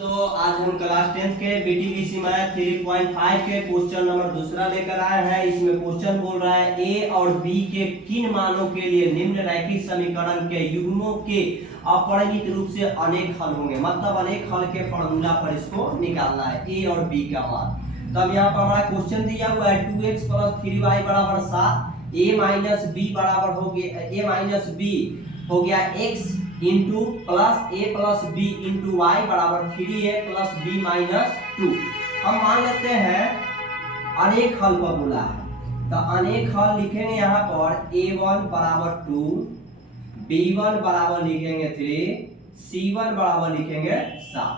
तो आज हम क्लास 10th के बीटीबीसी मैथ 3.5 के क्वेश्चन नंबर दूसरा लेकर आए हैं। इसमें क्वेश्चन बोल रहा है ए और बी के किन मानों के लिए निम्न रैखिक समीकरण के युग्मों के अपरिमित रूप से अनेक हल होंगे। मतलब अनेक हल के फॉर्मूला पर इसको निकालना है ए और बी का मान। तब यहाँ पर हमारा क्वेश्चन दिया हुआ है 2x + 3y बराबर 7, a माइनस बी बराबर हो गया a माइनस बी हो गया x इंटू प्लस ए प्लस बी इंटू वाई बराबर 3a प्लस बी माइनस 2। हम मान लेते हैं अनेक हल पर बोला है तो अनेक हल लिखेंगे यहाँ पर a1 बराबर 2, b1 बराबर लिखेंगे 3, c1 बराबर लिखेंगे 7,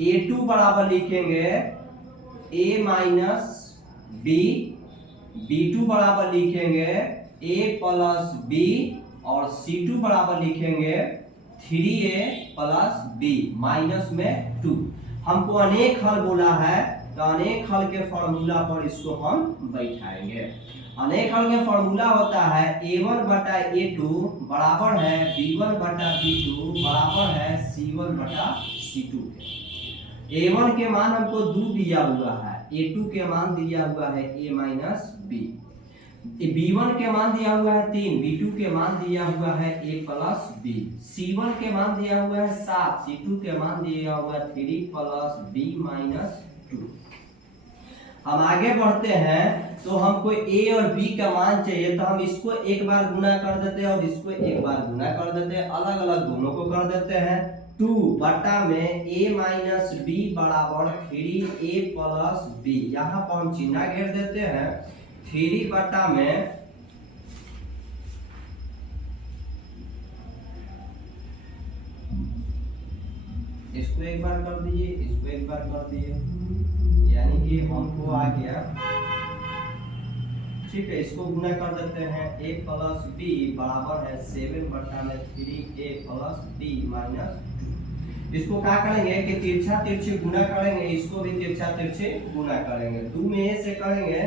a2 बराबर लिखेंगे a माइनस बी, b2 बराबर लिखेंगे a प्लस बी और C2 बराबर लिखेंगे 3a प्लस b माइनस में 2। हमको अनेक हल बोला है तो अनेक हल के फॉर्मूला पर इसको हम बैठाएंगे। अनेक हल के फॉर्मूला होता है a1 बटा a2 बराबर है b1 बटा b2 बराबर है c1 बटा c2 के। a1 के मान हमको 2 दिया हुआ है, a2 के मान दिया हुआ है a माइनस b, b1 के मान दिया हुआ है 3, b2 के मान दिया हुआ है a प्लस b, c1 के मान दिया हुआ है 7, c2 के मान दिया हुआ है 3 प्लस b माइनस 2। हम आगे बढ़ते हैं तो हमको a और b का मान चाहिए तो हम इसको एक बार गुना कर देते हैं और इसको एक बार गुना कर देते हैं, अलग अलग दोनों को कर देते हैं। 2 बटा में a माइनस b बराबर 3a प्लस b, यहाँ पर हम चिन्ह घेर देते हैं 3 बटा में इसको एक बार कर दीजिए, इसको एक बार कर दिए, यानी कि हमको आ गया, ठीक है। इसको गुना कर देते हैं a प्लस b बराबर है 7 बटा में 3a प्लस b माइनस 2। इसको क्या करेंगे कि तिरछा तिरछी गुना करेंगे, इसको भी तिरछा तिरछी गुना करेंगे। 2 में a से करेंगे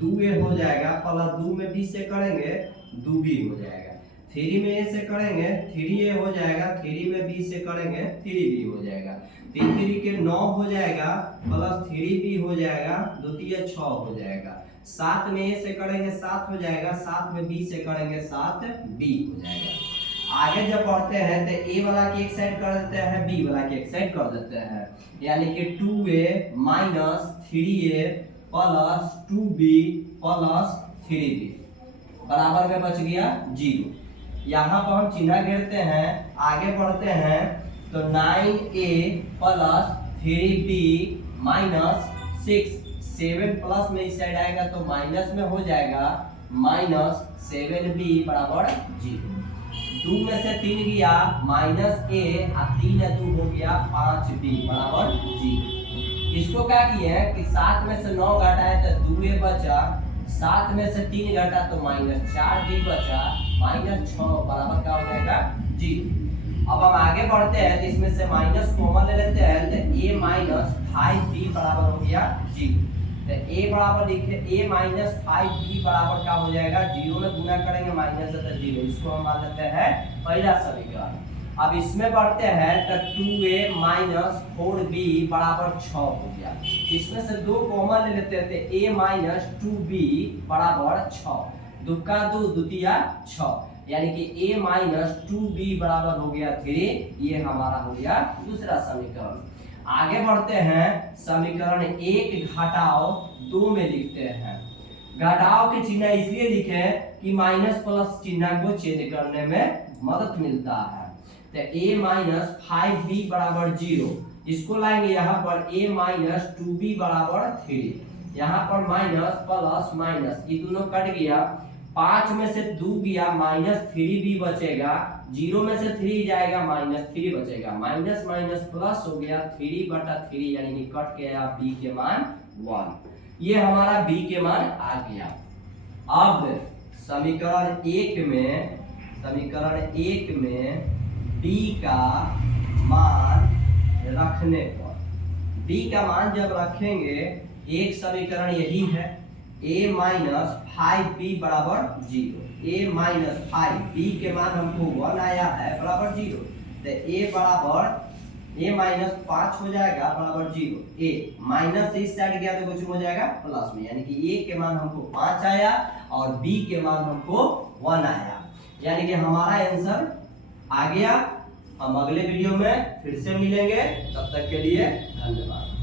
2a हो जाएगा, प्लस 2 में b से करेंगे 2b हो जाएगा, 3 में a से करेंगे 3a हो जाएगा, 3 में b से करेंगे 3b हो जाएगा, 3 3 के 9 हो जाएगा, प्लस 3b हो जाएगा, 2 3 6 हो जाएगा, 7 में a से करेंगे 7 हो जाएगा, 7 में b से करेंगे 7b हो जाएगा। आगे जब बढ़ते हैं तो a वाला की एक साइड कर देते हैं, b वाला की एक साइड कर देते हैं, यानी कि 2a minus 3a plus 2b plus 3b बराबर में बच गया 0। यहाँ पर हम चिन्ह घेरते हैं, आगे बढ़ते हैं तो 9a plus 3b minus 6, 7 plus में इस साइड आएगा तो माइनस में हो जाएगा माइनस 7b बराबर 0। 2 में से 3 गया माइनस a और 3 2 हो गया 5b बराबर 0। इसको क्या किया है कि 7 में से 9 घटाए तो 2a बचा, 7 में से 3 घटा तो माइनस 4b बचा, माइनस 6 बराबर क्या हो जाएगा 0। अब हम आगे बढ़ते हैं तो इसमें से माइनस कॉमन ले लेते हैं तो a माइनस 5b बराबर हो गया 0। तो a बराबर लिखे a माइनस 5b बराबर क्या हो जाएगा 0 में गुना करेंगे माइनस है तो 0, इसको हम मान लेते हैं पहला समीकरण। अब इसमें बढ़ते हैं तो 2a माइनस 4b बराबर 6 हो गया, इसमें से 2 कॉमन ले लेते हैं तो a माइनस 2b बराबर 6, 2 का 2 द्वितीया 6, यानी कि a माइनस 2b बराबर हो गया 3। ये हमारा हो गया दूसरा समीकरण। आगे बढ़ते हैं समीकरण 1 घटाओ 2 में लिखते हैं। घटाओ के चिन्ह इसलिए लिखे कि माइनस प्लस चिन्ह को चेंज करने में मदद मिलता है। तो a माइनस 5b बराबर 0, इसको लाएंगे यहाँ पर a माइनस 2b बराबर 3, यहाँ पर माइनस प्लस माइनस ये दोनों कट गया, 5 में से 2 गया माइनस 3b बचेगा, 0 में से 3 जाएगा माइनस 3 बचेगा, माइनस माइनस प्लस हो गया 3 बटा 3, यानी कि कट गया b के मान 1। ये हमारा b के मान आ गया। अब समीकरण 1 में b का मान रखने पर, b का मान जब रखेंगे एक समीकरण यही है a माइनस 5b बराबर 0, a माइनस 5 b के मान हमको 1 आया है बराबर 0, तो a बराबर a माइनस 5 हो जाएगा बराबर 0। a माइनस से इस साइड गया तो कुछ हो जाएगा प्लस में, यानी कि a के मान हमको 5 आया और b के मान हमको 1 आया, यानी कि हमारा आंसर आ गया। हम अगले वीडियो में फिर से मिलेंगे, तब तक के लिए धन्यवाद।